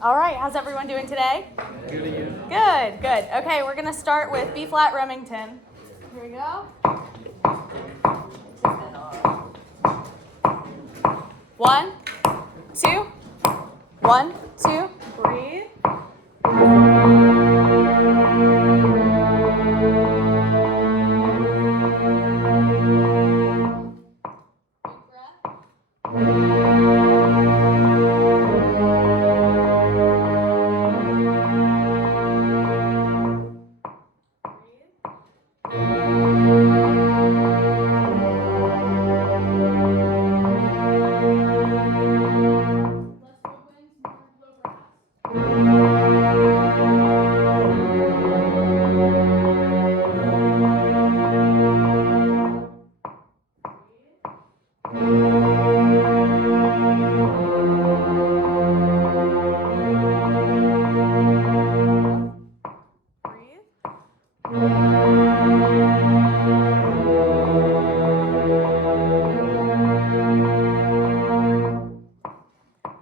All right, how's everyone doing today? Good, good. Okay, we're going to start with B flat Remington. Here we go. 1, 2, 1, 2, breathe.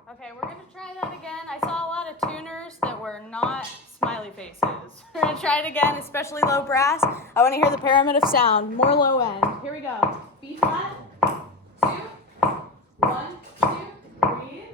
Okay, we're going to try that again. I saw a lot of tuners that were not smiley faces. We're going to try it again, especially low brass. I want to hear the pyramid of sound, more low end. Here we go. B flat, 2, 1, 2, breathe.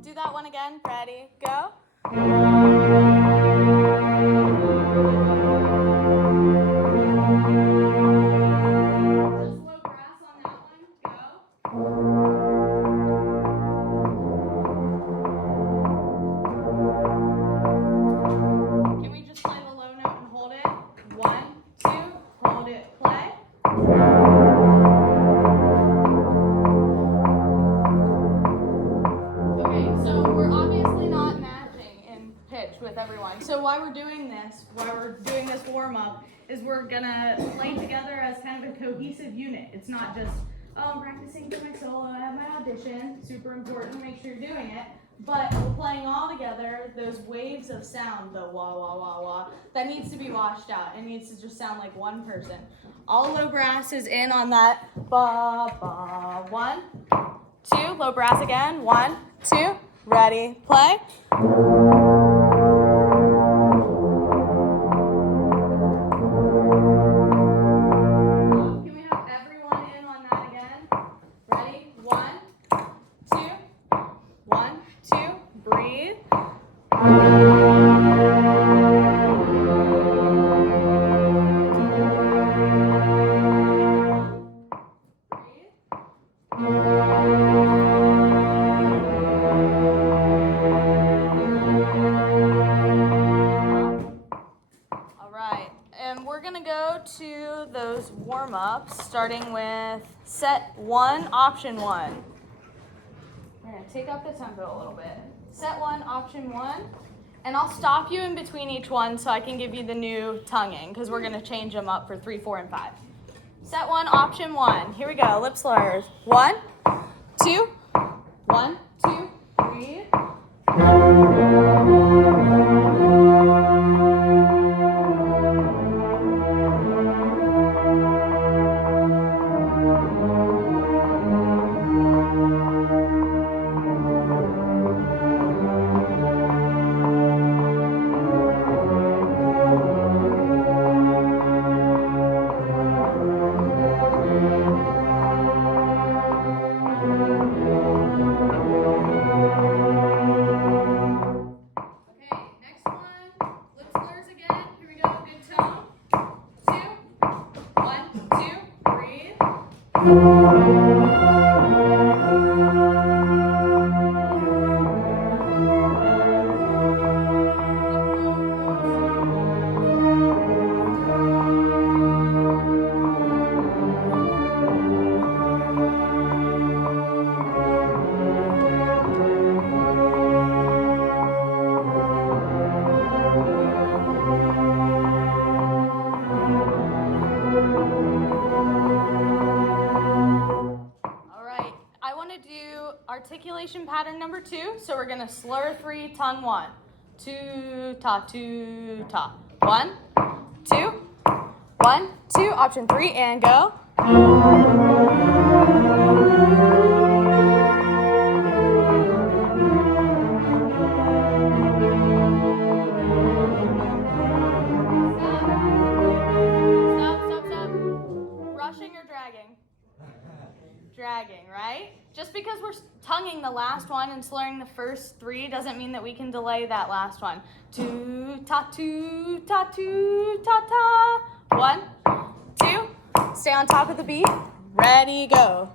Do that one again. Ready, go. Just low brass on that one. Go. Can we just play the low note and hold it? 1, 2, hold it, play. Okay, so we're obviously not matching in pitch with everyone. So why we're doing this warm-up, is we're gonna play together as kind of a cohesive unit. It's not just, oh, I'm practicing for my solo, I have my audition, super important, make sure you're doing it. But we're playing all together, those waves of sound, the wah, wah, wah, wah, that needs to be washed out. It needs to just sound like one person. All low brass is in on that ba, ba. 1, 2, low brass again. 1, 2, ready, play. Can we have everyone in on that again? Ready? 1, 2, 1, 2, breathe. All right, and we're gonna go to those warm-ups, starting with set 1, option 1. We're gonna take up the tempo a little bit. Set 1, option 1, and I'll stop you in between each one so I can give you the new tonguing, because we're gonna change them up for 3, 4, and 5. Set 1, option 1. Here we go, lip slurs. 1, 2, 1, 2, breathe. Articulation pattern number 2. So we're going to slur 3, tongue 1. 2, ta, 2, ta. 1, 2, 1, 2. Option 3 and go. Stop. Rushing or dragging? Dragging, right? Just because we're tonguing the last one and slurring the first 3 doesn't mean that we can delay that last one. 2, ta, 2, ta, 2, ta, ta. 1, 2. Stay on top of the beat. Ready, go.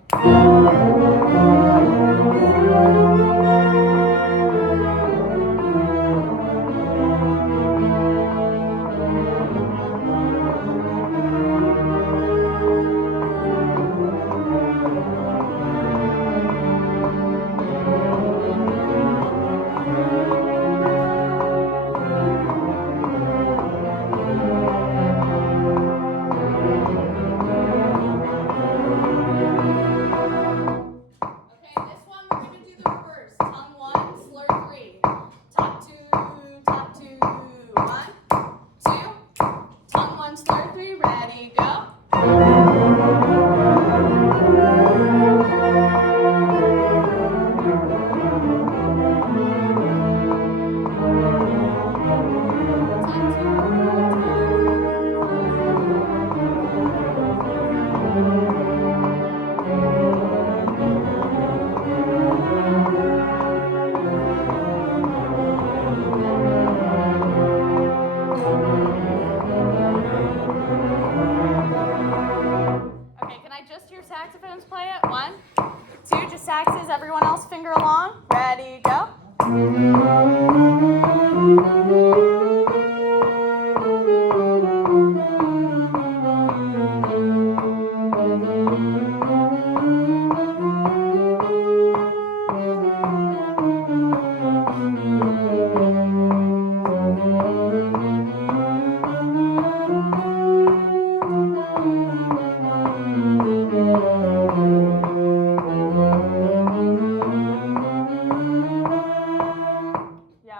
Saxophones play it. 1, 2, just saxes. Everyone else finger along. Ready, go.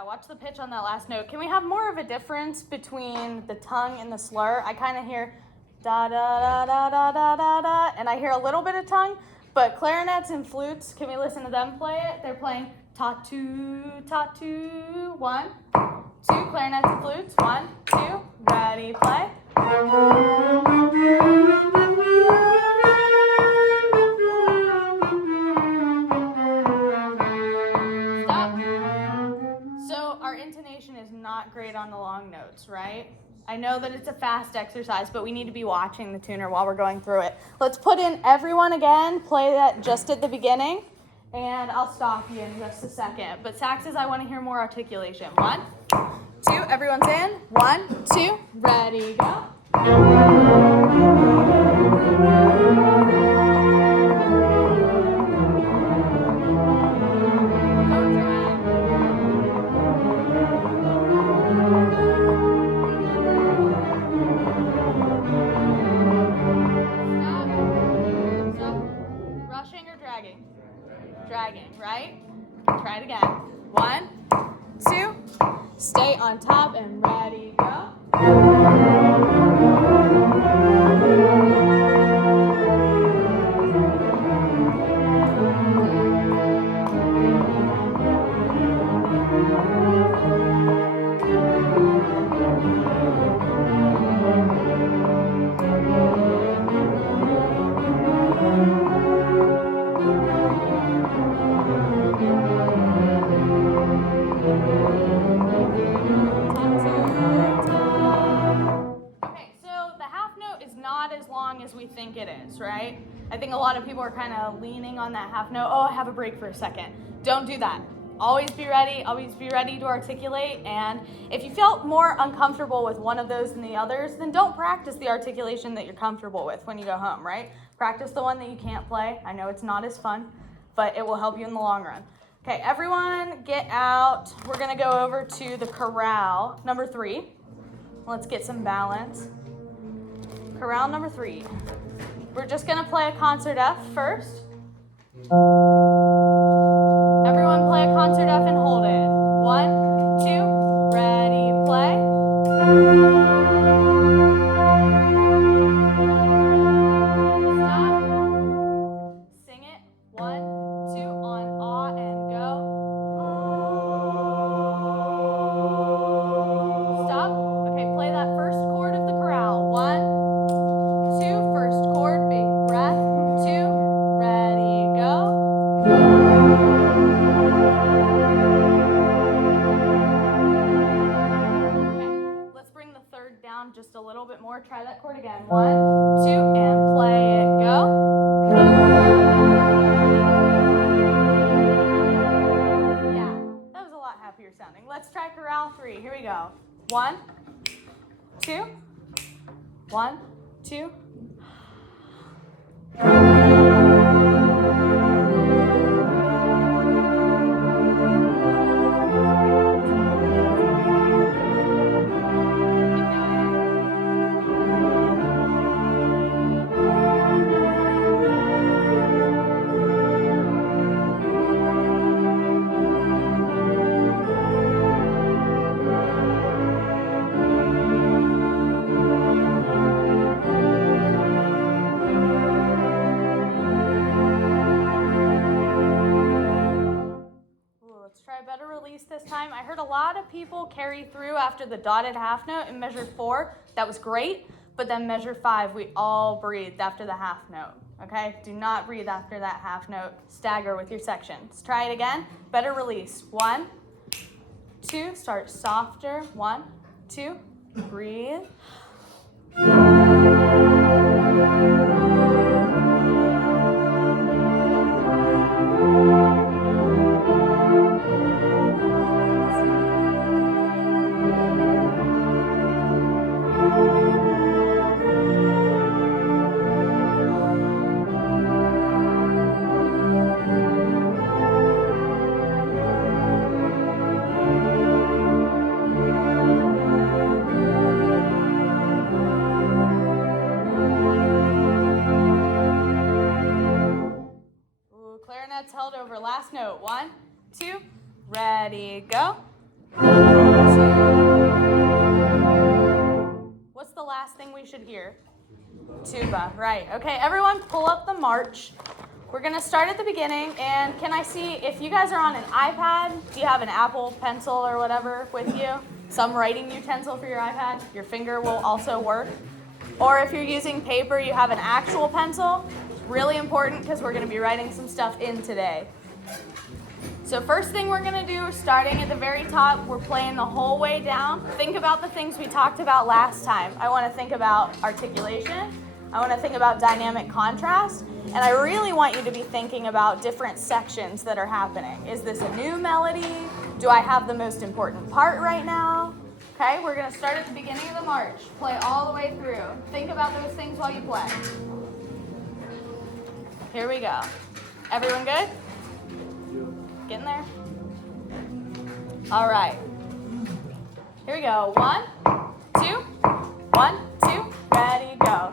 Watch the pitch on that last note. Can we have more of a difference between the tongue and the slur? I kind of hear da da da da da da da da, and I hear a little bit of tongue, but clarinets and flutes, can we listen to them play it? They're playing ta-two, 1, 2, clarinets and flutes, 1, 2, ready, play. Not great on the long notes, right? I know that it's a fast exercise, but we need to be watching the tuner while we're going through it. Let's put in everyone again, play that just at the beginning, and I'll stop you in just a second. But saxes, I want to hear more articulation. 1, 2, everyone's in. 1, 2, ready, go. Dragging, right? Try it again. 1, 2, stay on top and ready, go. not as long as we think it is, right? I think a lot of people are kind of leaning on that half note. Oh, I have a break for a second. Don't do that. Always be ready to articulate. And if you felt more uncomfortable with one of those than the others, then don't practice the articulation that you're comfortable with when you go home, right? Practice the one that you can't play. I know it's not as fun, but it will help you in the long run. Okay, everyone get out. We're gonna go over to the corral, number 3. Let's get some balance. Corral number 3. We're just gonna play a concert F first. Everyone play a concert F and hold it. 1, 2, ready, play. Stop. Sing it. 1, 2, on ah and go. Stop. Okay, play that first chord of the chorale. 1, 2, first chord, big breath. 2, ready, go. Just a little bit more. Try that chord again. 1, 2, and play it. Go. Yeah, that was a lot happier sounding. Let's try chorale 3. Here we go. 1, 2, 1, 2. This time. I heard a lot of people carry through after the dotted half note in measure 4. That was great, but then measure 5, we all breathed after the half note, okay? Do not breathe after that half note. Stagger with your section. Let's try it again. Better release. 1, 2, start softer. 1, 2, breathe. Held over. Last note. 1, 2, ready, go. 2. What's the last thing we should hear? Tuba, right. Okay, everyone pull up the march. We're going to start at the beginning, and can I see if you guys are on an iPad, do you have an Apple Pencil or whatever with you? Some writing utensil for your iPad? Your finger will also work. Or if you're using paper, you have an actual pencil. Really important because we're going to be writing some stuff in today. So first thing we're going to do, starting at the very top, we're playing the whole way down. Think about the things we talked about last time. I want to think about articulation. I want to think about dynamic contrast. And I really want you to be thinking about different sections that are happening. Is this a new melody? Do I have the most important part right now? Okay, we're going to start at the beginning of the march. Play all the way through. Think about those things while you play. Here we go. Everyone good? Getting there? All right. Here we go. 1, 2, 1, 2, ready, go.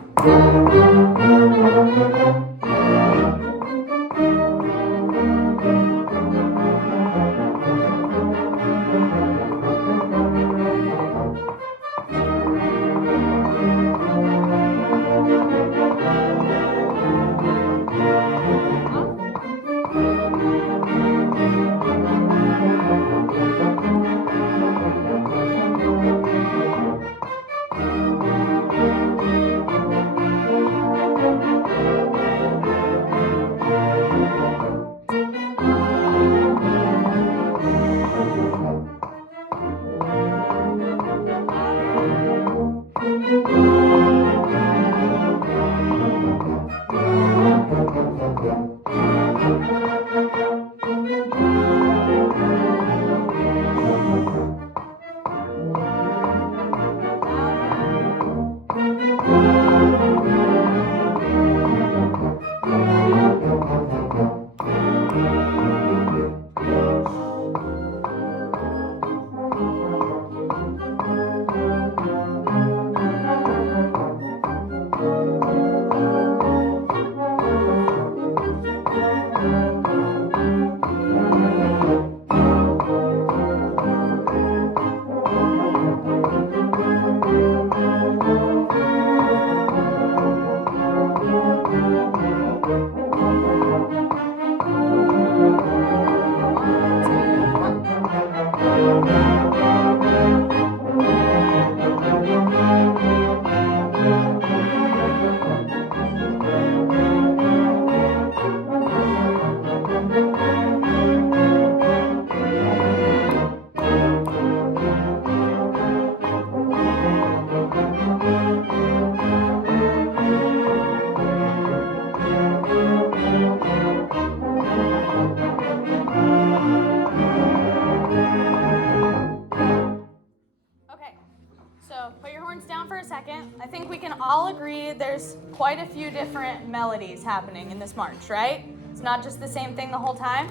second. I think we can all agree there's quite a few different melodies happening in this march, right? It's not just the same thing the whole time.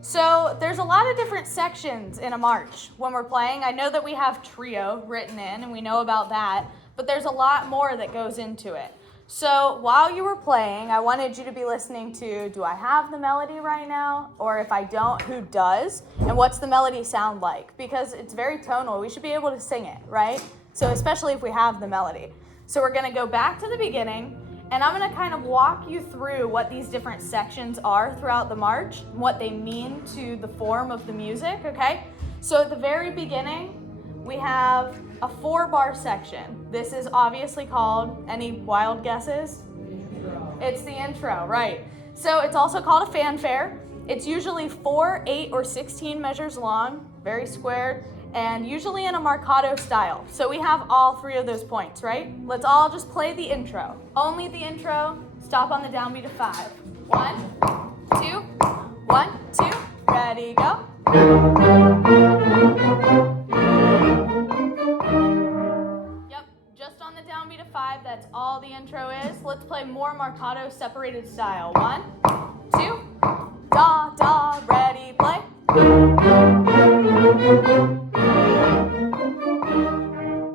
So there's a lot of different sections in a march when we're playing. I know that we have trio written in and we know about that, but there's a lot more that goes into it. So while you were playing, I wanted you to be listening to, do I have the melody right now? Or if I don't, who does? And what's the melody sound like? Because it's very tonal. We should be able to sing it, right? So especially if we have the melody. So we're gonna go back to the beginning, and I'm gonna kind of walk you through what these different sections are throughout the march, and what they mean to the form of the music, okay? So at the very beginning, we have a 4-bar section. This is obviously called, any wild guesses? It's the intro, right. So it's also called a fanfare. It's usually 4, 8, or 16 measures long, very squared, and usually in a marcato style. So we have all 3 of those points, right? Let's all just play the intro. Only the intro, stop on the downbeat of 5. 1, 2, 1, 2, ready, go. Downbeat of 5, that's all the intro is. Let's play more marcato separated style. 1, 2, da, da, ready, play.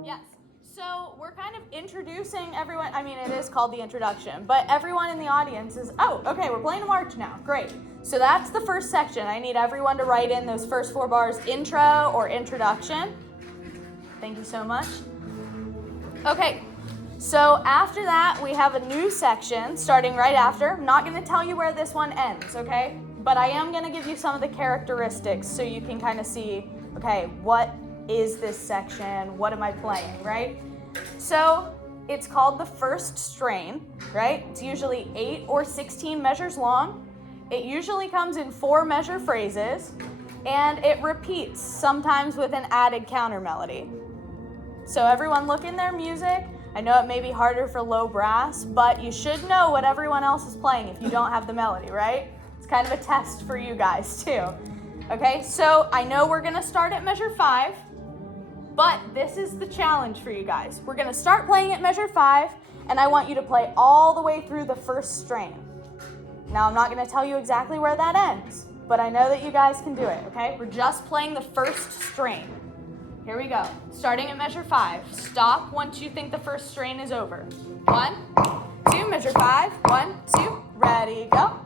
Yes, so we're kind of introducing everyone. I mean, it is called the introduction, but everyone in the audience is, oh, okay, we're playing a march now, great. So that's the first section. I need everyone to write in those first 4 bars, intro or introduction. Thank you so much. Okay, so after that, we have a new section starting right after. I'm not going to tell you where this one ends, okay? But I am going to give you some of the characteristics so you can kind of see, okay, what is this section? What am I playing, right? So it's called the first strain, right? It's usually 8 or 16 measures long. It usually comes in 4 measure phrases, and it repeats, sometimes with an added counter melody. So everyone look in their music. I know it may be harder for low brass, but you should know what everyone else is playing if you don't have the melody, right? It's kind of a test for you guys too. Okay, so I know we're gonna start at measure 5, but this is the challenge for you guys. We're gonna start playing at measure 5, and I want you to play all the way through the first strain. Now I'm not gonna tell you exactly where that ends, but I know that you guys can do it, okay? We're just playing the first strain. Here we go. Starting at measure 5. Stop once you think the first strain is over. 1, 2, measure 5. 1, 2, ready, go.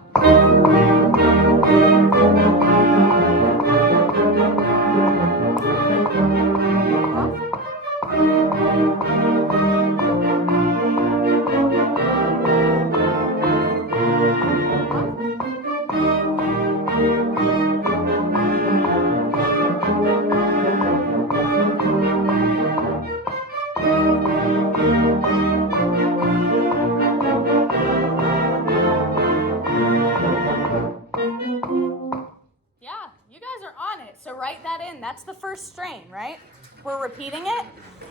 That's the first strain, right? We're repeating it,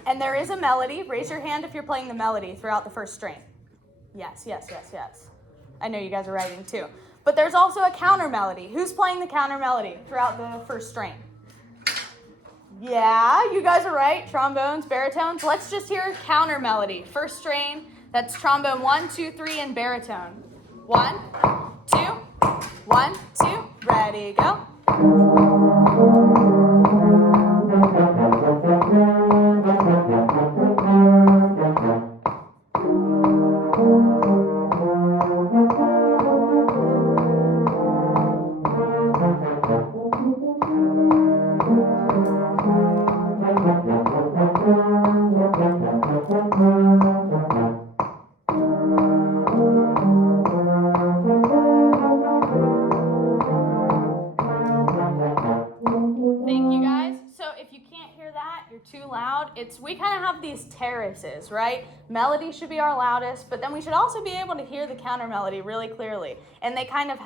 and there is a melody. Raise your hand if you're playing the melody throughout the first strain. Yes, yes, yes, yes. I know you guys are writing too. But there's also a counter melody. Who's playing the counter melody throughout the first strain? Yeah, you guys are right. Trombones, baritones. Let's just hear counter melody. First strain, that's trombone 1, 2, 3, and baritone. 1, 2, 1, 2, ready, go. We kind of have these terraces, right? Melody should be our loudest, but then we should also be able to hear the counter melody really clearly. And they kind of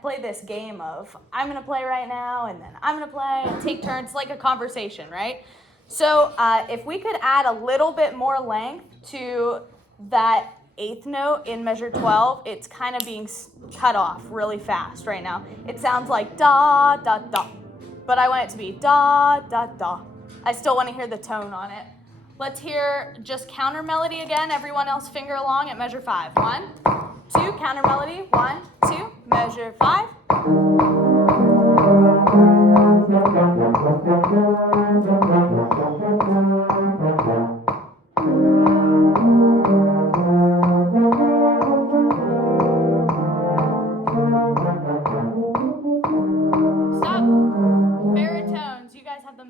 play this game of, I'm going to play right now, and then I'm going to play, and take turns, like a conversation, right? So if we could add a little bit more length to that 8th note in measure 12, it's kind of being cut off really fast right now. It sounds like da, da, da, but I want it to be da, da, da. I still want to hear the tone on it. Let's hear just counter melody again. Everyone else finger along at measure 5. 1, 2, counter melody. 1, 2, measure 5.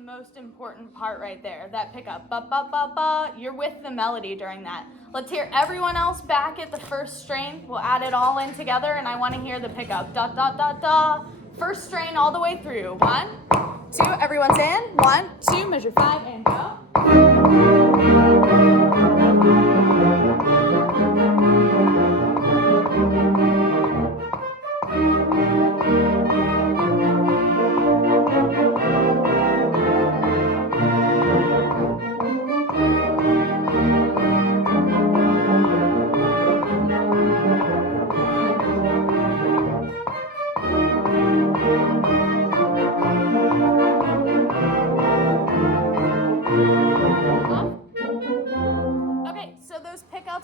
Most important part right there, that pickup, ba ba ba ba. You're with the melody during that. Let's hear everyone else back at the first strain. We'll add it all in together, and I want to hear the pickup, da da da da. First strain all the way through. 1, 2, everyone's in. 1, 2, measure 5 and go.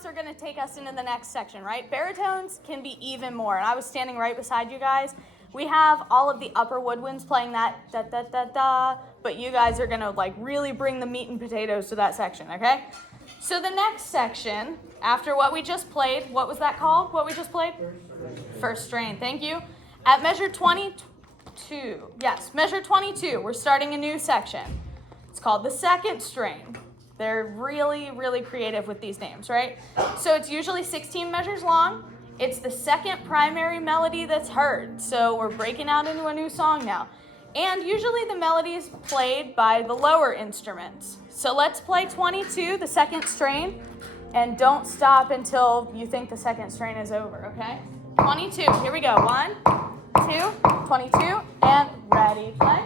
Are going to take us into the next section, right? Baritones can be even more. And I was standing right beside you guys. We have all of the upper woodwinds playing that da da da da, but you guys are going to like really bring the meat and potatoes to that section, okay? So the next section, after what we just played, what was that called? What we just played? First strain. Thank you. At measure 22, yes, measure 22, we're starting a new section. It's called the second strain. They're really, really creative with these names, right? So it's usually 16 measures long. It's the second primary melody that's heard. So we're breaking out into a new song now. And usually the melody is played by the lower instruments. So let's play 22, the second strain, and don't stop until you think the second strain is over, okay? 22, here we go. 1, 2, 22, and ready, play.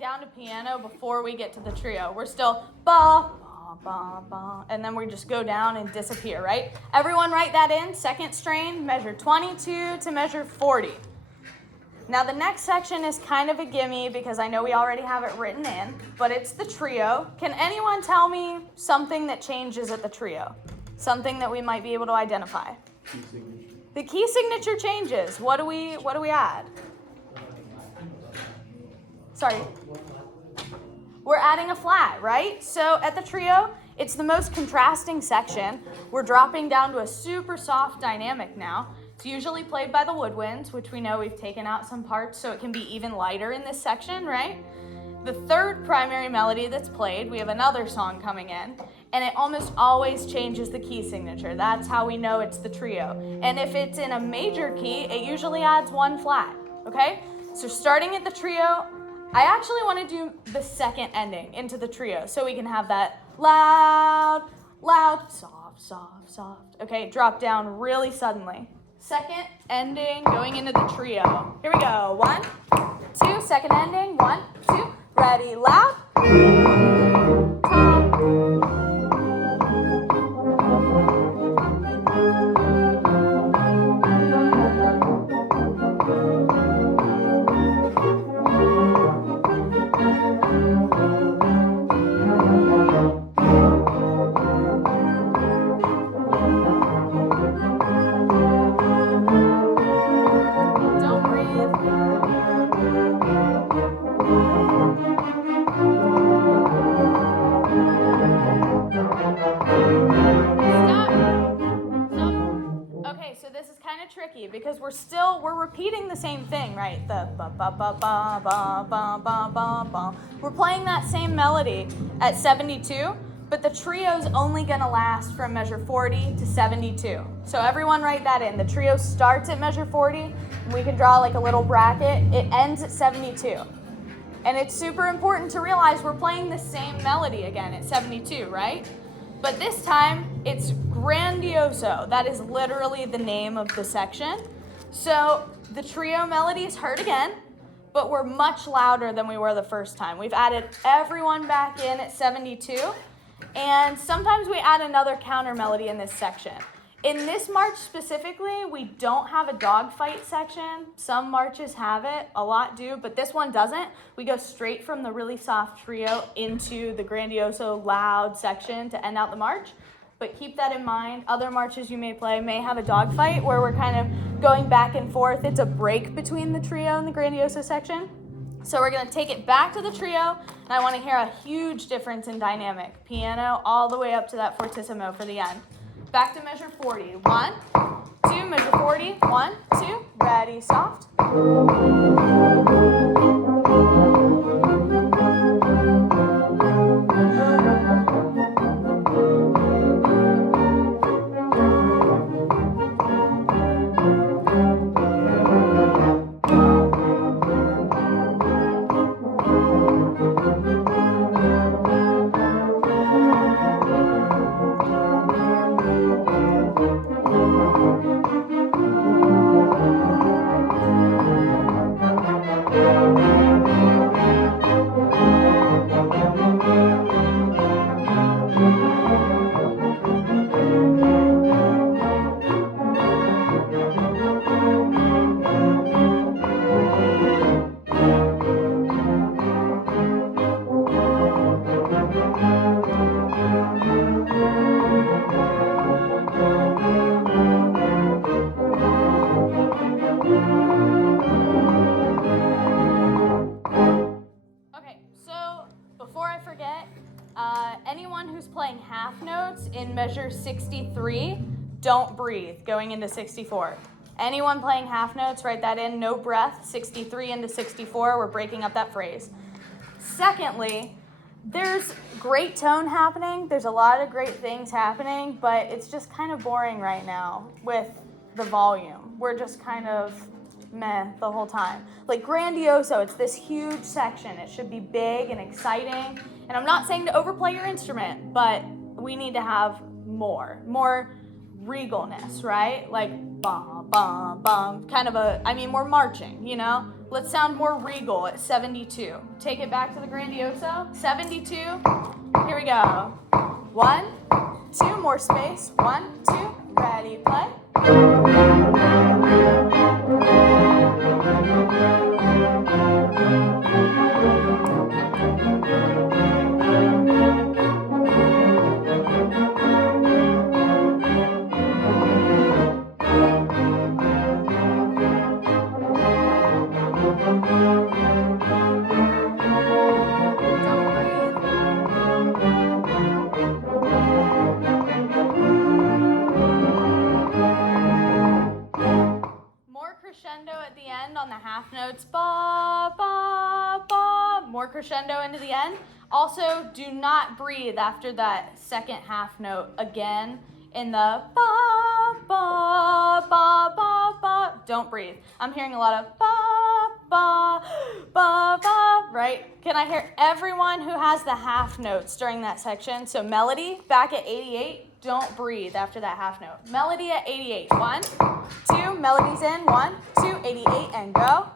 Down to piano before we get to the trio. We're still ba, ba, ba, ba, and then we just go down and disappear, right? Everyone write that in. Second strain, measure 22 to measure 40. Now the next section is kind of a gimme because I know we already have it written in, but it's the trio. Can anyone tell me something that changes at the trio? Something that we might be able to identify? Key signature. The key signature changes. What do we add? Sorry. We're adding a flat, right? So at the trio, it's the most contrasting section. We're dropping down to a super soft dynamic now. It's usually played by the woodwinds, which we know we've taken out some parts so it can be even lighter in this section, right? The third primary melody that's played, we have another song coming in, and it almost always changes the key signature. That's how we know it's the trio. And if it's in a major key, it usually adds one flat, okay? So starting at the trio, I actually want to do the second ending into the trio so we can have that loud, loud, soft, soft, soft. Okay, drop down really suddenly. Second ending going into the trio. Here we go. 1, 2, second ending. 1, 2, ready, loud. Because we're repeating the same thing, right? The ba ba ba ba ba ba ba ba ba. We're playing that same melody at 72, but the trio's only gonna last from measure 40 to 72. So everyone write that in. The trio starts at measure 40, and we can draw like a little bracket. It ends at 72. And it's super important to realize we're playing the same melody again at 72, right? But this time, it's grandioso. That is literally the name of the section. So the trio melody is heard again, but we're much louder than we were the first time. We've added everyone back in at 72, and sometimes we add another counter melody in this section. In this march specifically, we don't have a dogfight section. Some marches have it, a lot do, but this one doesn't. We go straight from the really soft trio into the grandioso loud section to end out the march. But keep that in mind. Other marches you may play may have a dogfight where we're kind of going back and forth. It's a break between the trio and the grandioso section. So we're going to take it back to the trio, and I want to hear a huge difference in dynamic. Piano all the way up to that fortissimo for the end. Back to measure 40. 1, 2, measure 40. 1, 2, ready, soft. Anyone who's playing half notes in measure 63, don't breathe going into 64. Anyone playing half notes, write that in, no breath, 63 into 64, we're breaking up that phrase. Secondly, there's great tone happening, there's a lot of great things happening, but it's just kind of boring right now with the volume. We're just kind of meh the whole time. Like grandioso, it's this huge section. It should be big and exciting. And I'm not saying to overplay your instrument, but we need to have more regalness, right? Like bum, bum, bum, kind of we're marching, you know? Let's sound more regal at 72. Take it back to the grandioso. 72, here we go. 1, 2, more space. 1, 2, ready, play. Crescendo at the end on the half notes, ba, ba, ba, more crescendo into the end. Also, do not breathe after that second half note again in the ba, ba, ba, ba, ba. Don't breathe. I'm hearing a lot of ba, ba, ba, ba, right? Can I hear everyone who has the half notes during that section? So melody, back at 88. Don't breathe after that half note. Melody at 88. 1, 2, melodies in. 1, 2, 88, and go.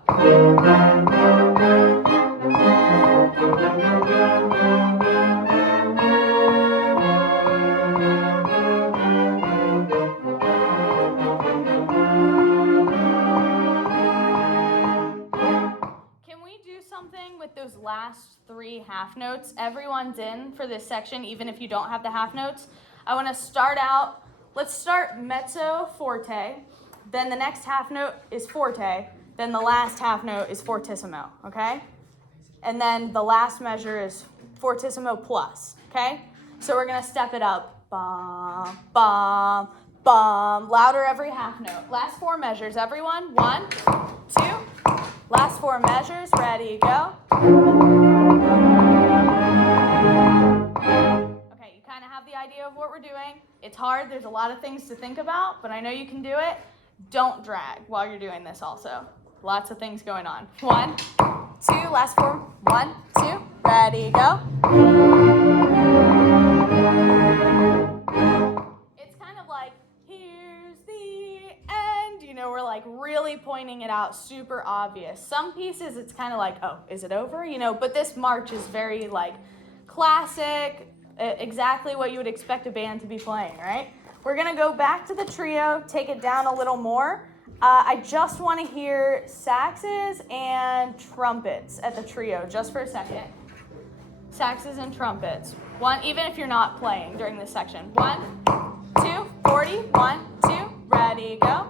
Can we do something with those last 3 half notes? Everyone's in for this section, even if you don't have the half notes. I want to start out, let's start mezzo, forte, then the next half note is forte, then the last half note is fortissimo, okay? And then the last measure is fortissimo plus, okay? So we're going to step it up, bum, bum, bum, louder every half note. Last 4 measures, everyone, 1, 2, last 4 measures, ready, go. The idea of what we're doing. It's hard. There's a lot of things to think about, but I know you can do it. Don't drag while you're doing this also. Lots of things going on. 1, 2, last form. 1, 2, ready, go. It's kind of like, here's the end. You know, we're like really pointing it out, super obvious. Some pieces, it's kind of like, oh, is it over? You know, but this march is very like classic, exactly what you would expect a band to be playing, right? We're going to go back to the trio, take it down a little more. I just want to hear saxes and trumpets at the trio, just for a second. Saxes and trumpets. One, even if you're not playing during this section. 1, 2, 40, 1, 2, ready, go.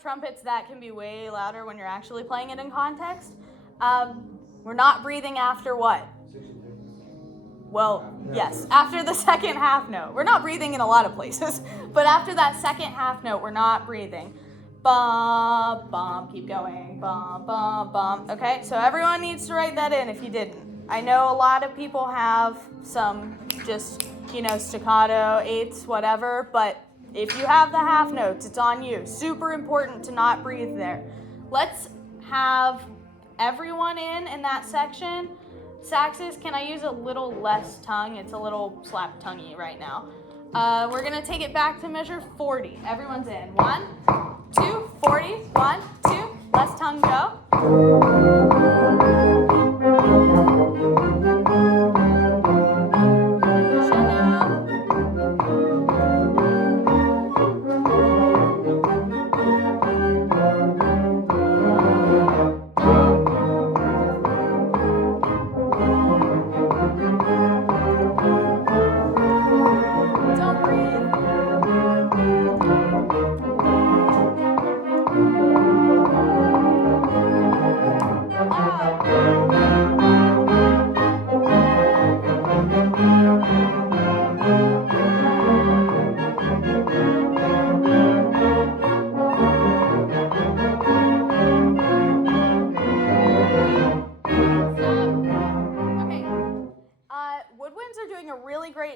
Trumpets, that can be way louder when you're actually playing it in context. We're not breathing after what? Well, yes, after the second half note. We're not breathing in a lot of places, but after that second half note, we're not breathing. Bum, bum, keep going, bum, bum, bum. Okay, so everyone needs to write that in if you didn't. I know a lot of people have some just, you know, staccato, eighths, whatever, but if you have the half notes, it's on you. Super important to not breathe there. Let's have everyone in that section. Saxes, can I use a little less tongue? It's a little slap tonguey right now. We're going to take it back to measure 40. Everyone's in. 1, 2, 40. 1, 2. Less tongue, go.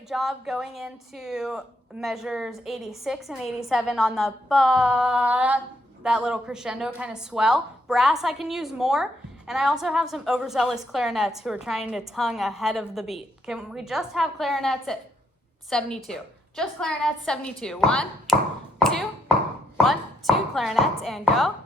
Job going into measures 86 and 87 on the ba, that little crescendo kind of swell. Brass I can use more, and I also have some overzealous clarinets who are trying to tongue ahead of the beat. Can we just have clarinets at 72? Just clarinets, 72. 1, 2, 1, 2, clarinets, and go.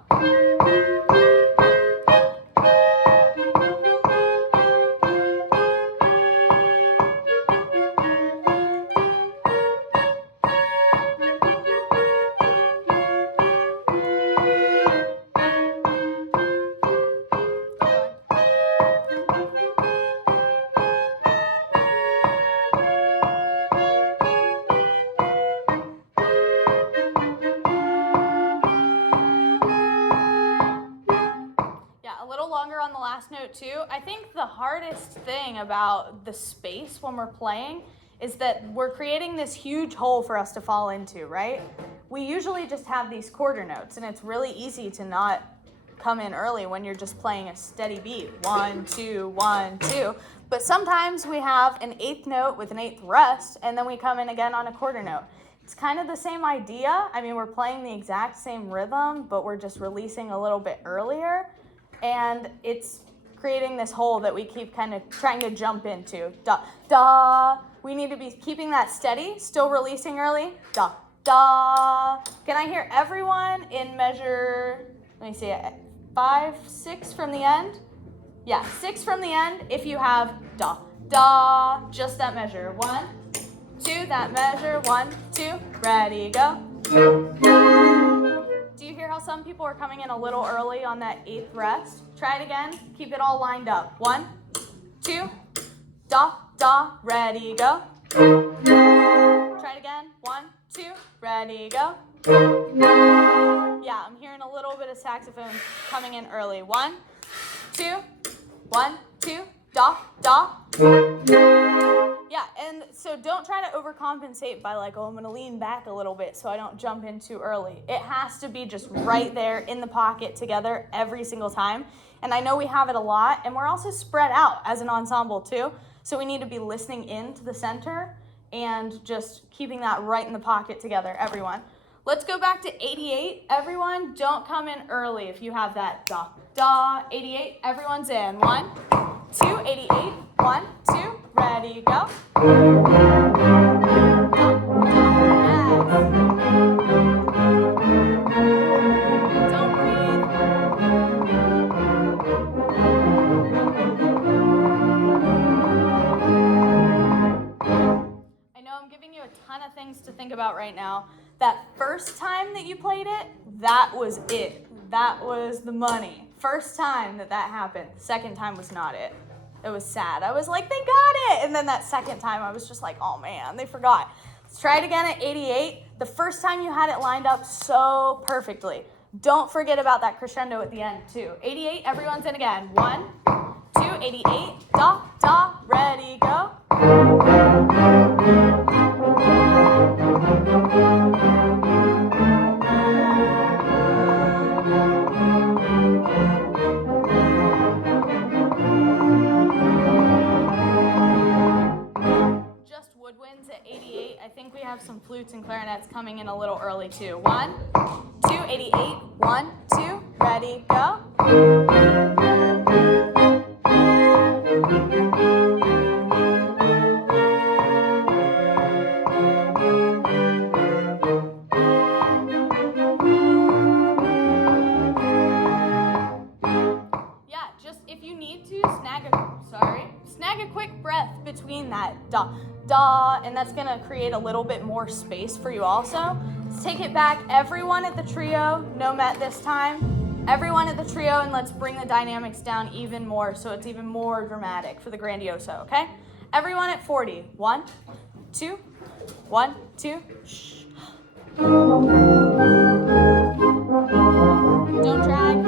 Note too. I think the hardest thing about the space when we're playing is that we're creating this huge hole for us to fall into, right? We usually just have these quarter notes, and it's really easy to not come in early when you're just playing a steady beat. 1, 2, 1, 2. But sometimes we have an eighth note with an eighth rest, and then we come in again on a quarter note. It's kind of the same idea. I mean, we're playing the exact same rhythm, but we're just releasing a little bit earlier, and it's creating this hole that we keep kind of trying to jump into. Da, da. We need to be keeping that steady, still releasing early. Da, da. Can I hear everyone in measure, let me see, 5, 6 from the end? Yeah, 6 from the end if you have da, da, just that measure. 1, 2, that measure. 1, 2, ready, go. Do you hear how some people are coming in a little early on that eighth rest? Try it again. Keep it all lined up. 1, 2, da, da, ready, go. Try it again. 1, 2, ready, go. Yeah, I'm hearing a little bit of saxophone coming in early. 1, 2, 1, 2, da, da. Yeah, and so don't try to overcompensate by like, oh, I'm gonna lean back a little bit so I don't jump in too early. It has to be just right there in the pocket together every single time. And I know we have it a lot, and we're also spread out as an ensemble too. So we need to be listening in to the center and just keeping that right in the pocket together, everyone. Let's go back to 88. Everyone, don't come in early if you have that da, da. 88, everyone's in. 1, 2, 88. 1, 2, ready, go. Don't breathe. I know I'm giving you a ton of things to think about right now. That first time that you played it, that was it. That was the money. First time that happened. Second time was not it. It was sad. I was like, they got it. And then that second time, I was just like, oh man, they forgot. Let's try it again at 88. The first time you had it lined up so perfectly. Don't forget about that crescendo at the end too. 88, everyone's in again. 1, 2, 88, da, da, ready, go. Just woodwinds at 88. I think we have some flutes and clarinets coming in a little early too. 1, 2, 88, 1, 2, ready, go. Snag a quick breath between that da, da, and that's gonna create a little bit more space for you also. Let's take it back, everyone at the trio, no met this time. Everyone at the trio, and let's bring the dynamics down even more so it's even more dramatic for the grandioso, okay? Everyone at 40, 1, 2, 1, 2, shh. Don't drag.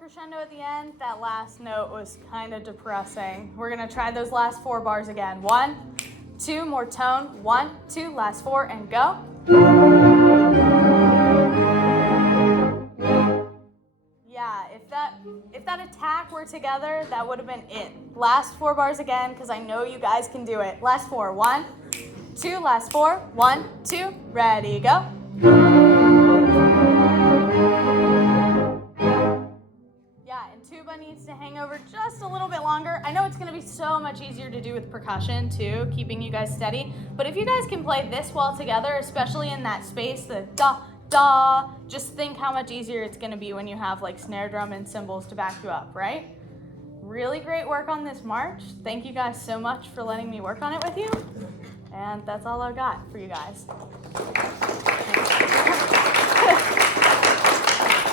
Crescendo at the end, that last note was kind of depressing. We're gonna try those last 4 bars again. 1, 2, more tone. 1, 2, last 4, and go. Yeah, if that attack were together, that would have been it. Last 4 bars again, because I know you guys can do it. Last 4. 1, 2, last 4. 1, 2, ready, go. Tuba needs to hang over just a little bit longer. I know it's going to be so much easier to do with percussion too, keeping you guys steady. But if you guys can play this well together, especially in that space, the da, da, just think how much easier it's going to be when you have like snare drum and cymbals to back you up, right? Really great work on this march. Thank you guys so much for letting me work on it with you. And that's all I got for you guys.